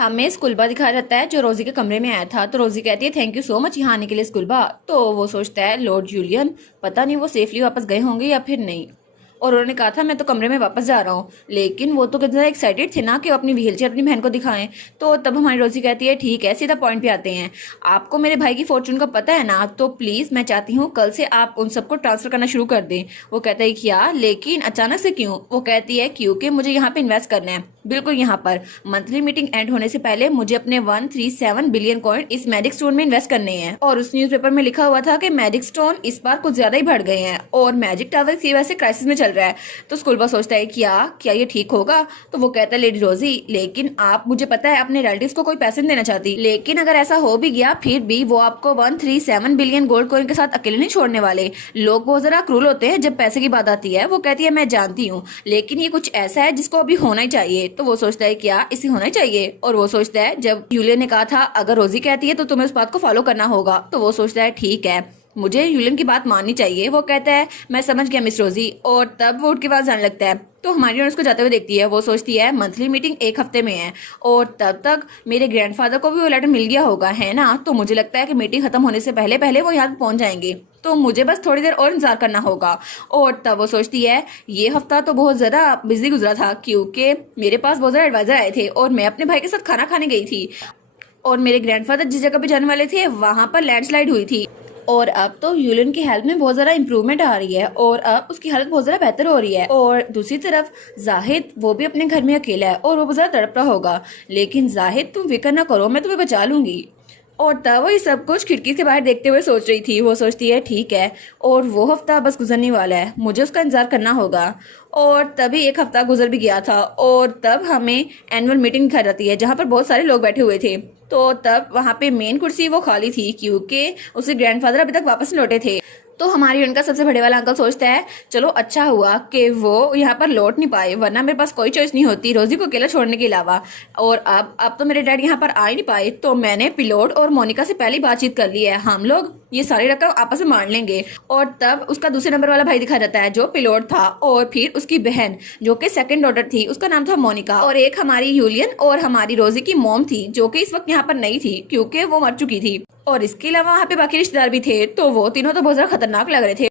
हमें स्कूलबा दिखाया जाता है जो रोजी के कमरे में आया था। तो रोजी कहती है थैंक यू सो मच यहाँ आने के लिए स्कूलबा। तो वो सोचता है लॉर्ड जूलियन, पता नहीं वो सेफली वापस गए होंगे या फिर नहीं। और उन्होंने कहा था मैं तो कमरे में वापस जा रहा हूँ, लेकिन वो तो कितना एक्साइटेड थे ना कि वो अपनी व्हील चेयर अपनी बहन को दिखाएं। तो तब हमारी रोजी कहती है ठीक है, सीधा पॉइंट पे आते हैं। आपको मेरे भाई की फॉर्चून का पता है ना, तो प्लीज मैं चाहती हूँ कल से आप उन सबको ट्रांसफर करना शुरू कर दें। वो कहता है क्या, लेकिन अचानक से क्यों? वो कहती है क्योंकि मुझे यहाँ पे इन्वेस्ट करना है, बिल्कुल यहाँ पर। मंथली मीटिंग एंड होने से पहले मुझे अपने 137 बिलियन कॉइन इस मैजिक स्टोन में इन्वेस्ट करने हैं। और उस न्यूज़पेपर में लिखा हुआ था कि मैजिक स्टोन इस बार कुछ ज्यादा ही बढ़ गए हैं और मैजिक टावर की वजह से क्राइसिस में चल रहा है। तो स्कूलबा सोचता है क्या क्या ये ठीक होगा? तो वो कहता है लेडी रोजी, लेकिन आप, मुझे पता है अपने रिलेटिव्स को कोई पैसे नहीं देना चाहती, लेकिन अगर ऐसा हो भी गया फिर भी वो आपको 137 बिलियन गोल्ड कॉइन के साथ अकेले नहीं छोड़ने वाले। लोग बहुत जरा क्रूल होते हैं जब पैसे की बात आती है। वो कहती है मैं जानती हूँ, लेकिन ये कुछ ऐसा है जिसको अभी होना ही चाहिए। तो वो सोचता है क्या इसे होना ही चाहिए? और वो सोचता है जब यूलियन ने कहा था अगर रोजी कहती है तो तुम्हें उस बात को फॉलो करना होगा, तो वो सोचता है ठीक है, मुझे यूलियन की बात माननी चाहिए। वो कहता है मैं समझ गया मिस रोजी, और तब वो उठ के पास जाने लगता है। तो हमारी उसको जाते हुए देखती है। वो सोचती है मंथली मीटिंग एक हफ्ते में है और तब तक मेरे ग्रैंडफादर को भी वो लेटर मिल गया होगा, है ना? तो मुझे लगता है कि मीटिंग खत्म होने से पहले पहले वो यहाँ पहुंच जाएंगे, तो मुझे बस थोड़ी देर और इंतजार करना होगा। और तब वो सोचती है ये हफ्ता तो बहुत ज्यादा बिजी गुजरा था क्योंकि मेरे पास बहुत ज्यादा एडवाइजर आए थे और मैं अपने भाई के साथ खाना खाने गई थी, और मेरे ग्रैंडफादर जिस जगह पे जाने वाले थे वहां पर लैंडस्लाइड हुई थी। और अब तो यूलियन की हेल्थ में बहुत ज़्यादा इंप्रूवमेंट आ रही है और अब उसकी हालत बहुत ज़्यादा बेहतर हो रही है। और दूसरी तरफ जाहिद, वो भी अपने घर में अकेला है और वो बहुत ज़्यादा तड़प रहा होगा। लेकिन जाहिद तुम फिक्र ना करो, मैं तुम्हें बचा लूंगी। और तब वो ये सब कुछ खिड़की से बाहर देखते हुए सोच रही थी। वो सोचती है ठीक है, और वो हफ्ता बस गुजरने वाला है, मुझे उसका इंतजार करना होगा। और तभी एक हफ्ता गुजर भी गया था और तब हमें एनुअल मीटिंग दिखाई जाती है जहाँ पर बहुत सारे लोग बैठे हुए थे। तो तब वहाँ पे मेन कुर्सी वो खाली थी क्योंकि उसके ग्रैंडफादर अभी तक वापस नहीं लौटे थे। तो हमारी उनका सबसे बड़े वाला अंकल सोचता है चलो अच्छा हुआ कि वो यहाँ पर लौट नहीं पाए, वरना मेरे पास कोई चॉइस नहीं होती रोजी को अकेला छोड़ने के अलावा। और अब तो मेरे डैड यहाँ पर आ ही नहीं पाए, तो मैंने पिलोट और मोनिका से पहले बातचीत कर ली है, हम लोग ये सारी रकम आपस में मार लेंगे। और तब उसका दूसरे नंबर वाला भाई दिखा जाता है जो पिलोट था, और फिर उसकी बहन जो कि सेकंड डॉटर थी, उसका नाम था मोनिका। और एक हमारी यूलियन और हमारी रोजी की मॉम थी जो कि इस वक्त यहाँ पर नहीं थी क्योंकि वो मर चुकी थी। और इसके अलावा वहाँ पे बाकी रिश्तेदार भी थे, तो वो तीनों तो बहुत ज्यादा खतरनाक लग रहे थे।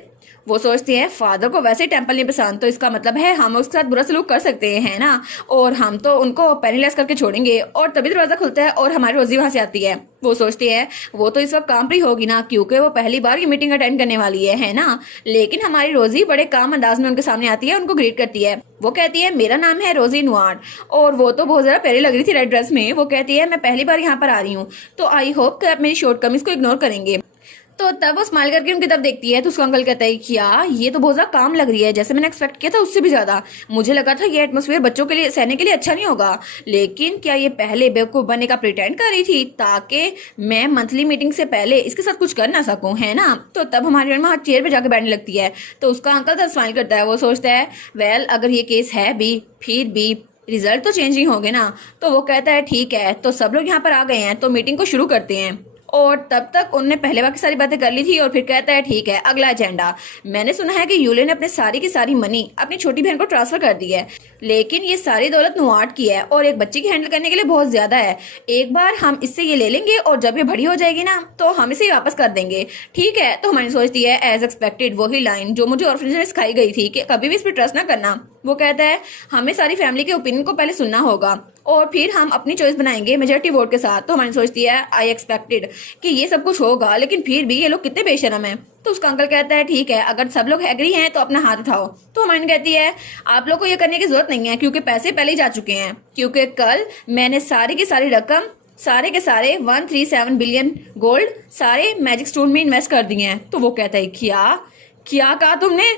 वो सोचते हैं फादर को वैसे ही टेम्पल नहीं पसंद, तो इसका मतलब है हम उसके साथ बुरा सलूक कर सकते हैं, है ना? और हम तो उनको पेनीलेस करके छोड़ेंगे। और तभी दरवाजा खुलता है और हमारी रोजी वहां से आती है। वो सोचते हैं वो तो इस वक्त काम पर ही होगी ना क्योंकि वो पहली बार ये मीटिंग अटेंड करने वाली है ना? लेकिन हमारी रोजी बड़े काम अंदाज में उनके सामने आती है, उनको ग्रीट करती है। वो कहती है मेरा नाम है रोजी नुआर, और वो तो बहुत ज्यादा प्यारी लग रही थी रेड ड्रेस में। वो कहती है मैं पहली बार यहाँ पर आ रही हूँ, तो आई होप कि आप मेरी शॉर्टकमिंग्स को इग्नोर करेंगे। तो तब वो स्माइल करके उनकी तरफ देखती है, तो उसका अंकल कहता है क्या ये तो बहुत ज्यादा काम लग रही है, जैसे मैंने एक्सपेक्ट किया था उससे भी ज्यादा। मुझे लगा था ये एटमोसफियर बच्चों के लिए, सहने के लिए अच्छा नहीं होगा, लेकिन क्या ये पहले बेवकूफ बनने का प्रिटेंड कर रही थी ताकि मैं मंथली मीटिंग से पहले इसके साथ कुछ कर ना सकूं, है ना? तो तब हमारी वहाँ चेयर पे जाकर बैठने लगती है। तो उसका अंकल तब स्माइल करता है। वो सोचता है वेल अगर ये केस है भी, फिर भी रिजल्ट तो चेंज नहीं होंगे ना। तो वो कहता है ठीक है, तो सब लोग यहाँ पर आ गए हैं तो मीटिंग को शुरू करते हैं। और तब तक उनने पहले बाकी सारी बातें कर ली थी। और फिर कहता है ठीक है, अगला एजेंडा। मैंने सुना है कि यूले ने अपने सारी की सारी मनी अपनी छोटी बहन को ट्रांसफर कर दी है, लेकिन ये सारी दौलत नुआट की है और एक बच्ची की हैंडल करने के लिए बहुत ज्यादा है। एक बार हम इससे ये ले लेंगे और जब ये बड़ी हो जाएगी ना तो हम इसे वापस कर देंगे, ठीक है? तो हमारी सोचती है एज एक्सपेक्टेड वही लाइन जो मुझे ऑर्फनेज में सिखाई गई थी कि कभी भी इस पर ट्रस्ट ना करना। वो कहता है हमें सारी फैमिली के ओपिनियन को पहले सुनना होगा और फिर हम अपनी चॉइस बनाएंगे मेजोरिटी वोट के साथ। तो हमारी सोचती है आई एक्सपेक्टेड कि ये सब कुछ होगा, लेकिन फिर भी ये लोग कितने बेशरम हैं। तो उसका अंकल कहता है ठीक है, अगर सब लोग एग्री हैं तो अपना हाथ उठाओ। तो हमारी कहती है आप लोग को ये करने की जरूरत नहीं है क्योंकि पैसे पहले ही जा चुके हैं, क्योंकि कल मैंने सारी की सारी रकम, सारे के सारे 137 बिलियन गोल्ड सारे मैजिक स्टोन में इन्वेस्ट कर दिए हैं। तो वो कहता है क्या क्या कहा तुमने?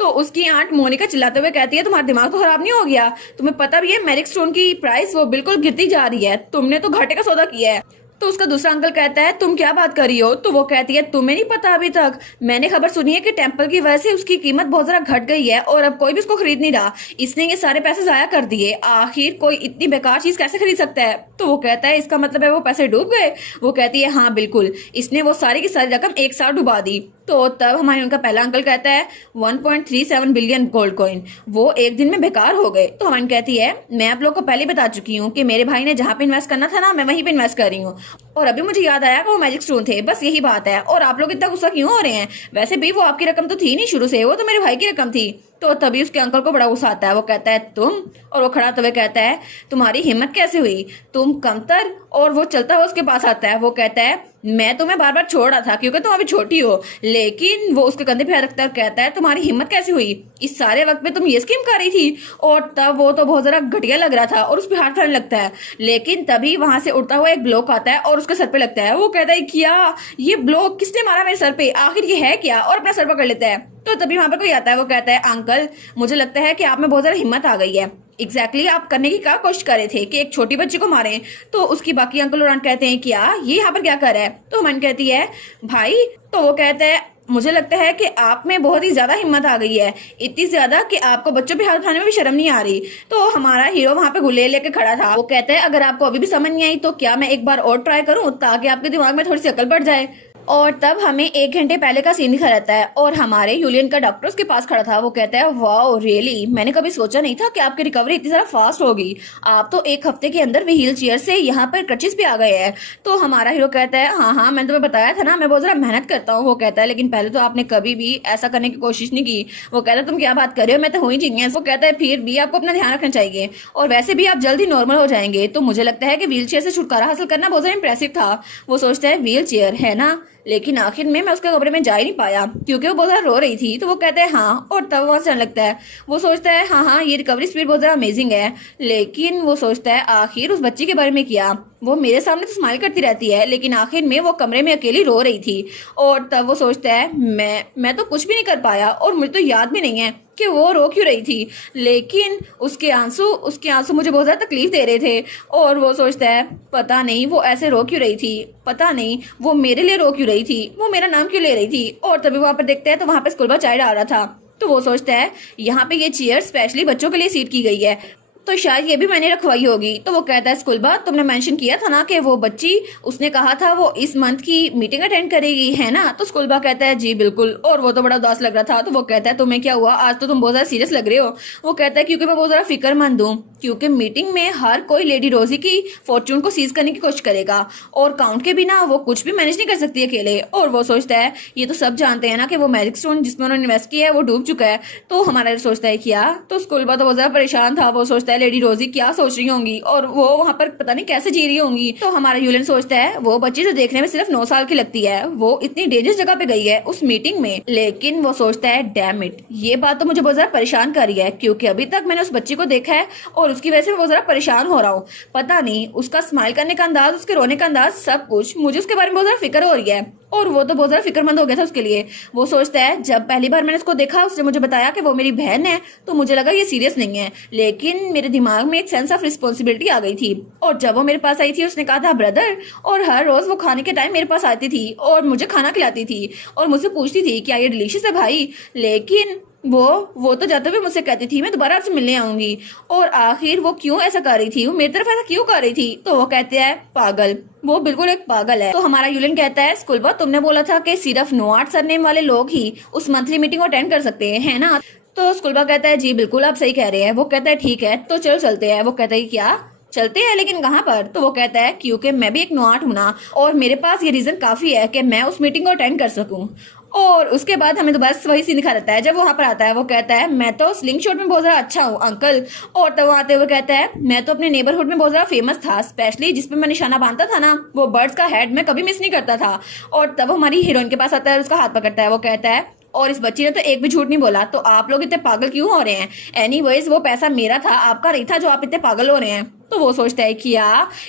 तो उसकी आंट मोनिका चिल्लाते हुए कहती है तुम्हारा दिमाग तो खराब नहीं हो गया? तुम्हें पता भी है मैजिक स्टोन की प्राइस वो बिल्कुल गिरती जा रही है, तुमने तो घाटे का सौदा किया है। तो उसका दूसरा अंकल कहता है तुम क्या बात कर रही हो? तो वो कहती है तुम्हें नहीं पता अभी तक? मैंने खबर सुनी है कि टेम्पल की वजह से उसकी कीमत बहुत ज्यादा घट गई है और अब कोई भी उसको खरीद नहीं रहा। इसने ये सारे पैसे जाया कर दिए। आखिर कोई इतनी बेकार चीज कैसे खरीद सकता है? तो वो कहता है इसका मतलब है वो पैसे डूब गए? वो कहती है हाँ बिल्कुल, इसने वो सारी की सारी रकम एक साथ डुबा दी। तो तब हमारे उनका पहला अंकल कहता है 1.37 बिलियन गोल्ड कॉइन वो एक दिन में बेकार हो गए। तो हमारी कहती है मैं आप लोग को पहले बता चुकी हूँ कि मेरे भाई ने जहाँ पे इन्वेस्ट करना था ना, मैं वहीं पे इन्वेस्ट कर रही हूँ। और अभी मुझे याद आया कि वो मैजिक स्टोन थे, बस यही बात है। और आप लोग इतना गुस्सा क्यों हो रहे हैं? वैसे भी वो आपकी रकम तो थी नहीं शुरू से, वो तो मेरे भाई की रकम थी। तो तभी उसके अंकल को बड़ा गुस्सा आता है। वो कहता है तुम? और वो खड़ा हुए कहता है तुम्हारी हिम्मत कैसे हुई, तुम कमतर? और वो चलता हुआ उसके पास आता है। वो कहता है मैं तुम्हें बार बार छोड़ रहा था क्योंकि तुम अभी छोटी हो। लेकिन वो उसके कंधे पे हाथ रखता है और कहता है तुम्हारी हिम्मत कैसे हुई, इस सारे वक्त में तुम ये स्कीम कर रही थी? और तब वो तो बहुत जरा घटिया लग रहा था और उस पर हाथ उठाने लगता है। लेकिन तभी वहां से उड़ता हुआ एक ब्लॉक आता है और उसके सर पे लगता है। वो कहता है क्या ये ब्लॉक किसने मारा मेरे सर पे, आखिर ये है क्या? और अपना सर पकड़ लेता है। तो तभी वहां पर कोई आता है। वो कहता है अंकल मुझे लगता है कि आप में बहुत ज्यादा हिम्मत आ गई है। एग्जैक्टली आप करने की क्या कोशिश कर रहे थे कि एक छोटी बच्ची को मारें? तो उसकी बाकी अंकल और आंट कहते हैं क्या ये यहाँ पर क्या कर रहा है? तो मन कहती है भाई। तो वो कहता है मुझे लगता है कि आप में बहुत ही ज्यादा हिम्मत आ गई है, इतनी ज्यादा कि आपको बच्चों पे हाथ उठाने में भी शर्म नहीं आ रही। तो हमारा हीरो वहां पे गुल्ले लेके खड़ा था। वो कहता है अगर आपको अभी भी समझ नहीं आई तो क्या मैं एक बार और ट्राई करूं ताकि आपके दिमाग में थोड़ी सी अकल बढ़ जाए। और तब हमें 1 घंटे पहले का सीन दिखा रहता है और हमारे यूलियन का डॉक्टर उसके पास खड़ा था। वो कहता है वाओ रियली, मैंने कभी सोचा नहीं था कि आपकी रिकवरी इतनी ज्यादा फास्ट होगी। आप तो 1 हफ्ते के अंदर व्हील चेयर से यहाँ पर क्रचिस पे आ गए हैं। तो हमारा हीरो कहता है हाँ मैंने तुम्हें बताया था ना, मैं बहुत ज्यादा मेहनत करता हूँ। वो कहता है लेकिन पहले तो आपने कभी भी ऐसा करने की कोशिश नहीं की। वो कहता है तुम क्या बात कर रहे हो, मैं तो हुई जीनियस। वो कहता है फिर भी आपको अपना ध्यान रखना चाहिए और वैसे भी आप जल्दी नॉर्मल हो जाएंगे। तो मुझे लगता है कि व्हील चेयर से छुटकारा हासिल करना बहुत ज्यादा इंप्रेसिव था। वो सोचता है व्हील चेयर है ना, लेकिन आखिर में मैं उसके कमरे में जा ही नहीं पाया क्योंकि वो बहुत ज्यादा रो रही थी। तो वो कहता है हाँ, और तब वहां से जाने लगता है। वो सोचता है हाँ ये रिकवरी स्पीड बहुत ज्यादा अमेजिंग है। लेकिन वो सोचता है आखिर उस बच्ची के बारे में किया, वो मेरे सामने तो स्माइल करती रहती है लेकिन आखिर में वो कमरे में अकेली रो रही थी। और तब वो सोचता है मैं तो कुछ भी नहीं कर पाया और मुझे तो याद भी नहीं है कि वो रो क्यों रही थी। लेकिन उसके आंसू मुझे बहुत ज्यादा तकलीफ दे रहे थे। और वो सोचता है पता नहीं वो ऐसे रो क्यों रही थी, पता नहीं वो मेरे लिए रो क्यों रही थी, वो मेरा नाम क्यों ले रही थी। और तभी वहां पर देखते हैं तो वहां पे स्कूल बस चाय डाल रहा था। तो वो सोचता है यहाँ पे ये चेयर स्पेशली बच्चों के लिए सीट की गई है तो शायद ये भी मैंने रखवाई होगी। तो वो कहता है स्कूलबा तुमने मेंशन किया था ना कि वो बच्ची उसने कहा था वो इस मंथ की मीटिंग अटेंड करेगी है ना? तो स्कूलबा कहता है जी बिल्कुल। और वो तो बड़ा उदास लग रहा था। तो वो कहता है तुम्हें क्या हुआ, आज तो तुम बहुत ज्यादा सीरियस लग रहे हो। वो कहता है क्योंकि मैं बहुत ज्यादा फिक्रमंद हूँ, क्योंकि मीटिंग में हर कोई लेडी रोजी की फॉर्चून को सीज करने की कोशिश करेगा और काउंट के बिना वो कुछ भी मैनेज नहीं कर सकती अकेले। और वो सोचता है ये तो सब जानते हैं ना कि वो मैजिक स्टोन जिसमें उन्होंने इन्वेस्ट किया है वो डूब चुका है। तो हमारा सोचता है क्या? तो स्कूलबा तो बहुत ज्यादा परेशान था। वो सोचता है लेडी रोजी क्या सोच रही होंगी और वो वहां पर पता नहीं कैसे जी रही होंगी। तो हमारा यूलियन सोचता है वो बच्ची जो देखने में सिर्फ 9 साल की लगती है वो इतनी डेंजरस जगह पे गई है उस मीटिंग में। लेकिन वो सोचता है डैम इट, ये बात तो मुझे बहुत ज्यादा परेशान कर रही है क्योंकि अभी तक मैंने उस बच्ची को देखा है और उसकी वजह से मैं बहुत ज्यादा परेशान हो रहा हूँ। पता नहीं उसका स्माइल करने का अंदाज, उसके रोने का अंदाज, सब कुछ मुझे उसके बारे में बहुत ज्यादा फिक्र हो रही है। और वो तो बहुत ज्यादा फिक्रमंद हो गया था उसके लिए। वो सोचता है जब पहली बार मैंने उसको देखा उसने मुझे बताया कि वो मेरी बहन है तो मुझे लगा ये सीरियस नहीं है, लेकिन मेरे दिमाग में एक सेंस ऑफ रिस्पॉन्सिबिलिटी आ गई थी। और जब वो मेरे पास आई थी उसने कहा था ब्रदर, और हर रोज वो खाने के टाइम मेरे पास आती थी और मुझे खाना खिलाती थी और मुझसे पूछती थी क्या ये डिलीशियस है भाई। लेकिन वो तो जाते हुए मुझसे कहती थी मैं दोबारा आपसे मिलने आऊंगी। और आखिर वो क्यों ऐसा कर रही थी, वो मेरी तरफ ऐसा क्यों कर रही थी? तो वो कहते हैं पागल, वो बिल्कुल एक पागल है। तो हमारा यूलियन कहता है स्कूलबा तुमने बोला था कि सिर्फ नोआर्ट सरनेम वाले लोग ही उस मंथली मीटिंग को अटेंड कर सकते हैं है ना? तो स्कूलबा कहता है जी बिल्कुल आप सही कह रहे हैं। वो कहता है ठीक है तो चलो चलते हैं। वो कहता है क्या चलते हैं, लेकिन कहाँ पर? तो वो कहता है क्योंकि मैं भी एक नोआर्ट हूं ना और मेरे पास ये रीजन काफी है कि मैं उस मीटिंग को अटेंड कर सकूं। और उसके बाद हमें तो बस वही सीन दिखा रहता है। जब वहां पर आता है वो कहता है मैं तो स्लिंग शॉट में बहुत ज्यादा अच्छा हूँ अंकल। और तब आते हुए कहता है मैं तो अपने नेबरहुड में बहुत ज्यादा फेमस था, स्पेशली जिसपे मैं निशाना बांधता था ना वो बर्ड्स का हेड मैं कभी मिस नहीं करता था। और तब हमारी हीरोइन के पास आता है और उसका हाथ पकड़ता है। वो कहता है और इस बच्ची ने तो एक भी झूठ नहीं बोला, तो आप लोग इतने पागल क्यों हो रहे हैं? एनीवेज वो पैसा मेरा था, आपका नहीं था जो आप इतने पागल हो रहे हैं। तो वो सोचता है कि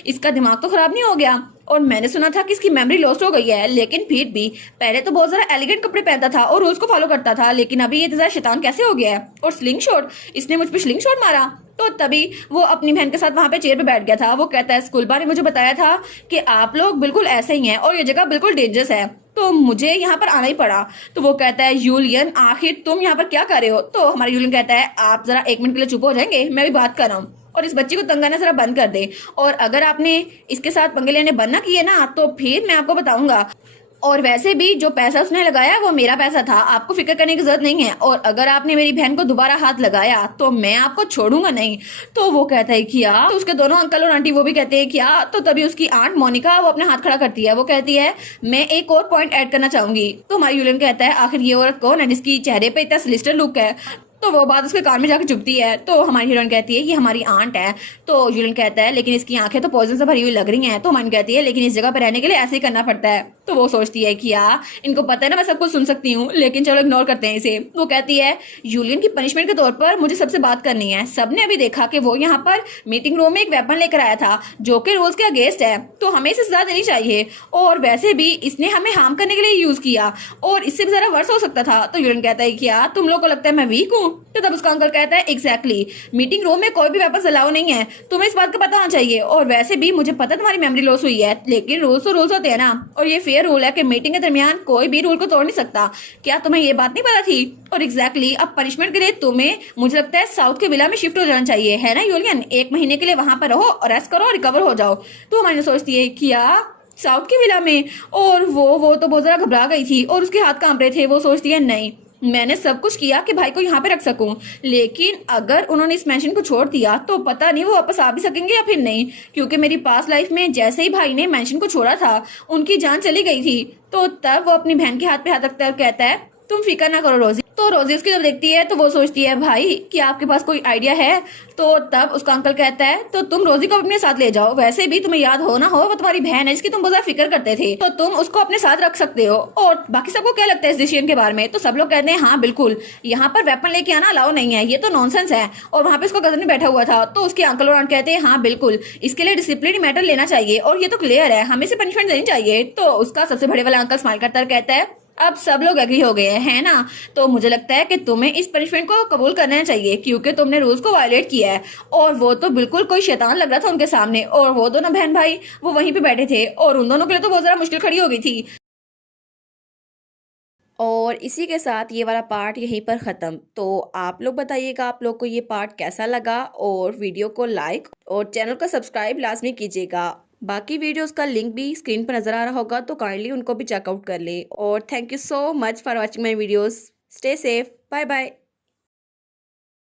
इसका दिमाग तो खराब नहीं हो गया। और मैंने सुना था कि इसकी मेमोरी लॉस्ट हो गई है, लेकिन फिर भी पहले तो बहुत ज्यादा एलिगेंट कपड़े पहनता था और रूल्स को फॉलो करता था, लेकिन अभी ये ज्यादा शैतान कैसे हो गया है। और स्लिंग शॉट, इसने मुझ पर स्लिंग शॉट मारा। तो तभी वो अपनी बहन के साथ वहां पे चेयर पे बैठ गया था। वो कहता है स्कूल ने मुझे बताया था कि आप लोग बिल्कुल ऐसे ही हैं और ये जगह बिल्कुल डेंजरस है, तो मुझे यहाँ पर आना ही पड़ा। तो वो कहता है यूलियन आखिर तुम यहाँ पर क्या कर रहे हो। तो हमारा यूलियन कहता है आप जरा 1 मिनट के लिए चुप हो जाएंगे, मैं भी बात कर रहा हूँ, और इस बच्ची को तंग करना जरा बंद कर दे। और अगर आपने इसके साथ पंगे लेने बंद ना किए ना तो फिर मैं आपको बताऊंगा। और वैसे भी जो पैसा उसने लगाया वो मेरा पैसा था, आपको फिक्र करने की जरूरत नहीं है। और अगर आपने मेरी बहन को दोबारा हाथ लगाया तो मैं आपको छोड़ूंगा नहीं। तो वो कहता है क्या। तो उसके दोनों अंकल और आंटी वो भी कहते हैं क्या। तो तभी उसकी आंट मोनिका वो अपने हाथ खड़ा करती है। वो कहती है मैं एक और पॉइंट ऐड करना चाहूंगी। तो हमारी यूलियन कहता है आखिर ये औरत कौन है जिसकी चेहरे पे इतना सिलिस्टर लुक है। तो वो बात उसके कान में जाकर चुभती है। तो हमारी हीरोइन कहती है ये हमारी आंट है। तो यूलियन कहता है लेकिन इसकी आंखें तो पॉइजन से भरी हुई लग रही हैं। तो हमारी कहती है लेकिन इस जगह पर रहने के लिए ऐसे ही करना पड़ता है। तो वो सोचती है कि इनको पता है ना मैं सब कुछ सुन सकती हूँ, लेकिन चलो इग्नोर करते हैं इसे। वो कहती है यूलियन की पनिशमेंट के तौर पर मुझे सबसे बात करनी है। सबने अभी देखा कि वो यहाँ पर मीटिंग रूम में एक वेपन लेकर आया था जो कि रूल्स के अगेंस्ट है, तो हमें इसे सजा देनी चाहिए। और वैसे भी इसने हमें हार्म करने के लिए यूज किया और इससे भी ज्यादा वर्ष हो सकता था। तो यूलियन कहता है क्या तुम लोग को लगता है मैं वीक हूँ। तो तब उसका अंकल कहता है एग्जैक्टली, मीटिंग रूम में कोई भी वेपन अलाउ नहीं है, तुम्हें इस बात का पता होना चाहिए। और वैसे भी मुझे पता तुम्हारी मेमोरी लॉस हुई है, लेकिन रूल्स तो रूल्स होते हैं ना, और ये फेयर रूल है कि मीटिंग के दरमियान कोई भी रूल को तोड़ नहीं सकता। क्या तुम्हें ये बात नहीं पता थी। और एग्जैक्टली अब पनिशमेंट के लिए तुम्हें मुझे लगता है साउथ के विला में शिफ्ट हो जाना चाहिए, है ना यूलियन। 1 महीने के लिए वहां पर रहो और रेस्ट करो और रिकवर हो जाओ। तो हमारी सोचती है क्या साउथ की विला में। और वो तो बहुत ज्यादा घबरा गई थी और उसके हाथ कांप रहे थे। वो सोचती है नहीं, मैंने सब कुछ किया कि भाई को यहाँ पे रख सकूं, लेकिन अगर उन्होंने इस मैंशन को छोड़ दिया तो पता नहीं वो वापस आ भी सकेंगे या फिर नहीं, क्योंकि मेरी पास्ट लाइफ में जैसे ही भाई ने मैंशन को छोड़ा था उनकी जान चली गई थी। तो तब वो अपनी बहन के हाथ पे हाथ रखता है और कहता है तुम फिक्र ना करो रोजी। तो रोजी उसकी जब देखती है तो वो सोचती है भाई क्या आपके पास कोई आइडिया है। तो तब उसका अंकल कहता है तो तुम रोजी को अपने साथ ले जाओ, वैसे भी तुम्हें याद हो ना हो वो तुम्हारी बहन है जिसकी तुम बहुत ज्यादा फिक्र करते थे, तो तुम उसको अपने साथ रख सकते हो। और बाकी सबको क्या लगता है इस डिसीजन के बारे में। तो सब लोग कहते हैं हाँ बिल्कुल, यहाँ पर वेपन लेके आना अलाउ नहीं है, ये तो नॉनसेंस है। और वहाँ पे उसका कजन भी बैठा हुआ था। तो उसके अंकल और आंट कहते हैं हाँ बिल्कुल, इसके लिए डिसिप्लिन मैटर लेना चाहिए और ये तो क्लियर है, हमें से पनिशमेंट देनी चाहिए। तो उसका सबसे बड़े वाला अंकल स्माइल करता कहता है अब सब लोग एग्री हो गए हैं ना, तो मुझे लगता है कि तुम्हें इस पनिशमेंट को कबूल करना चाहिए क्योंकि तुमने रूल्स को वायलेट किया है। और वो तो बिल्कुल कोई शैतान लग रहा था उनके सामने, और वो दोनों बहन भाई वो वहीं पे बैठे थे और उन दोनों के लिए तो बहुत ज्यादा मुश्किल खड़ी हो गई थी। और इसी के साथ ये वाला पार्ट यहीं पर ख़त्म। तो आप लोग बताइएगा आप लोग को ये पार्ट कैसा लगा, और वीडियो को लाइक और चैनल को सब्सक्राइब लाजमी कीजिएगा। बाकी वीडियोस का लिंक भी स्क्रीन पर नज़र आ रहा होगा, तो काइंडली उनको भी चेकआउट कर लें। और thank you so much for watching my videos. Stay safe, bye bye.